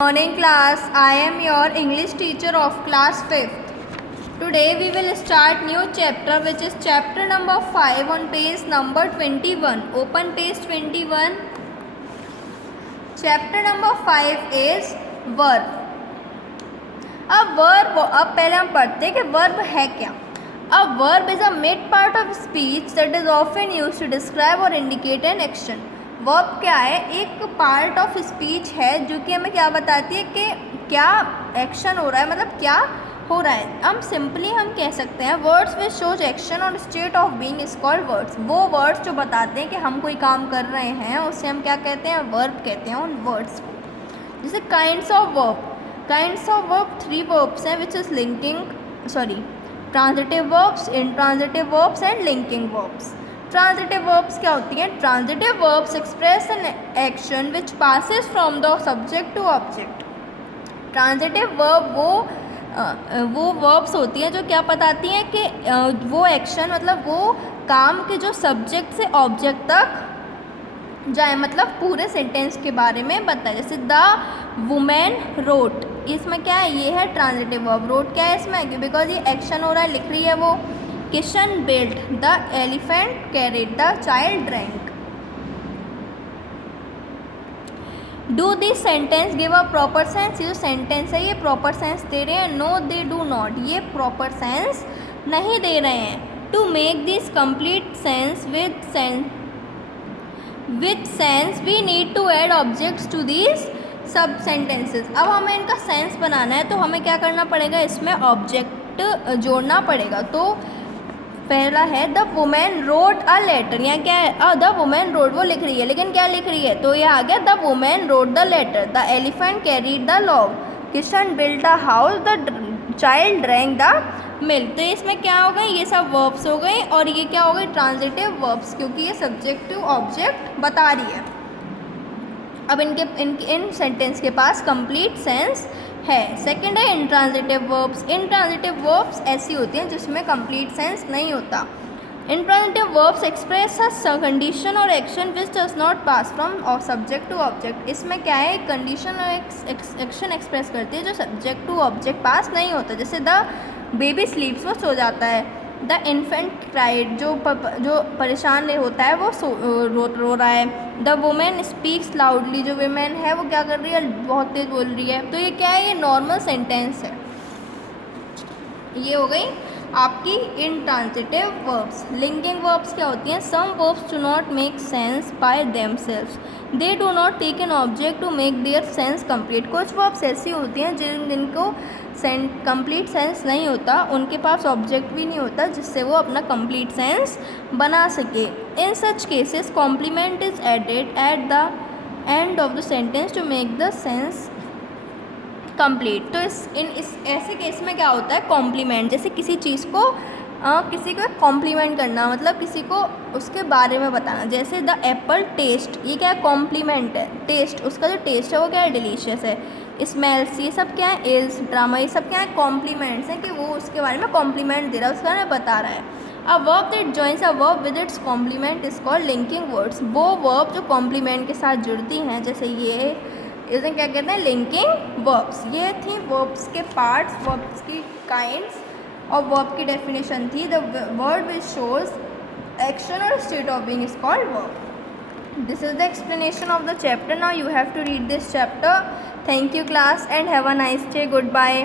Morning class, I am your English teacher of class 5th. Today we will start new chapter which is chapter number 5 on page number 21. Open page 21. Chapter number 5 is verb. अब पहले हम पढ़ते हैं कि verb है क्या. A verb is a mid part of speech that is often used to describe or indicate an action. Verb क्या है? एक पार्ट ऑफ स्पीच है जो कि हमें क्या बताती है कि क्या एक्शन हो रहा है, मतलब क्या हो रहा है. हम सिंपली कह सकते हैं वर्ड्स विच शोज एक्शन और state of being is called words. वो वर्ड्स जो बताते हैं कि हम कोई काम कर रहे हैं उससे हम क्या कहते हैं? वर्ब कहते हैं उन वर्ड्स को. जैसे काइंड्स ऑफ वर्ब 3 वर्ब्स हैं which is transitive verbs, intransitive verbs and linking verbs. Transitive verbs क्या होती हैं? Transitive verbs express an action which passes from the subject to object. Transitive verb वो वर्ब्स होती हैं जो क्या बताती हैं कि वो एक्शन मतलब वो काम के जो सब्जेक्ट से ऑब्जेक्ट तक जाए, मतलब पूरे सेंटेंस के बारे में बताए. जैसे द वुमेन रोट, इसमें क्या है? ये है ट्रांजिटिव वर्ब. रोट क्या है इसमें? बिकॉज ये एक्शन हो रहा है, लिख रही है वो. Kishan built, the elephant carried, the child drank. Do this sentence give a proper sense. ये जो सेंटेंस है ये प्रॉपर सेंस दे रहे हैं. नो दे डू नॉट, ये प्रॉपर सेंस नहीं दे रहे हैं. To make this complete sense with sense we need to add objects to this sub sentences. अब हमें इनका सेंस बनाना है तो हमें क्या करना पड़ेगा? इसमें ऑब्जेक्ट जोड़ना पड़ेगा. तो पहला है the women wrote a letter. यहाँ क्या है? द वुमेन रोट, वो लिख रही है लेकिन क्या लिख रही है? तो ये आ गया the women wrote the letter. The elephant carried the log. Kishan built the house. The child drank the milk. तो इसमें क्या हो गए? ये सब वर्ब्स हो गए और ये क्या हो गए? ट्रांजिटिव वर्ब्स, क्योंकि ये सब्जेक्ट टू ऑब्जेक्ट बता रही है. अब इन सेंटेंस के पास कंप्लीट सेंस है. सेकंड है इंट्रांजिटिव वर्ब्स. इंट्रांजिटिव वर्ब्स ऐसी होती हैं जिसमें कंप्लीट सेंस नहीं होता. Intransitive verbs express a condition और action which does not pass from subject to object. इसमें क्या है? कंडीशन और एक्शन एक्सप्रेस करती है जो सब्जेक्ट टू ऑब्जेक्ट पास नहीं होता. जैसे द बेबी स्लीप्स, वो सो जाता है. द इन्फेंट क्राइड, जो परेशान होता है वो रो रहा है. द वुमेन स्पीक्स लाउडली, जो वुमेन है वो क्या कर रही है? बहुत तेज बोल रही है. तो ये क्या है? ये नॉर्मल सेंटेंस है. ये हो गई आपकी इंट्रांजिटिव वर्ब्स. लिंकिंग वर्ब्स क्या होती हैं? Some verbs do not make sense by themselves. They do not take an object to make their sense complete. कुछ वर्ब्स ऐसी होती हैं जिनको कंप्लीट सेंस नहीं होता, उनके पास ऑब्जेक्ट भी नहीं होता जिससे वो अपना कंप्लीट सेंस बना सके. In such cases complement is added at the end of the sentence to make the sense complete. तो इस ऐसे केस में क्या होता है? कॉम्प्लीमेंट, जैसे किसी चीज़ को किसी को कॉम्प्लीमेंट करना, मतलब किसी को उसके बारे में बताना. जैसे द एप्पल टेस्ट, ये क्या है? कॉम्प्लीमेंट है. टेस्ट, उसका जो टेस्ट है वो क्या है? डिलीशियस है. स्मेल्स, ये सब क्या है? इज, ड्रामा, ये सब क्या है? कॉम्प्लीमेंट्स हैं कि वो उसके बारे में कॉम्प्लीमेंट दे रहा है, उसका बारे में बता रहा है. A verb that joins a verb with its complement is called linking words. वो वर्ब जो कॉम्प्लीमेंट के साथ जुड़ती हैं, जैसे ये, इसे क्या कहते हैं? Linking verbs. ये थी वर्ब्स के पार्ट्स, वर्ब्स की काइंड्स और वर्ब की डेफिनेशन थी. The word which shows action और state of being is called verb. This is the explanation of the chapter. Now you have to read this chapter. Thank you class and have a nice day. Goodbye.